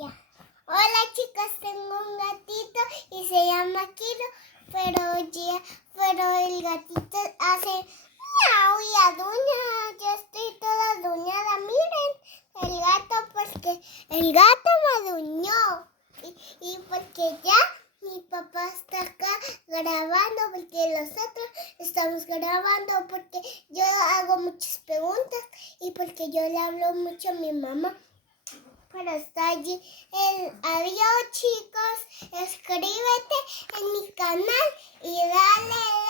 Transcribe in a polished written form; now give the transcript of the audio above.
Ya. Hola chicos, tengo un gatito y se llama Kiro, pero el gatito hace miau y aduña. Yo estoy toda aduñada, miren. El gato me aduñó. Y porque ya mi papá está acá grabando, porque nosotros estamos grabando, porque yo hago muchas preguntas y porque yo le hablo mucho a mi mamá. Pero está allí. Adiós chicos, escríbete en mi canal y dale like.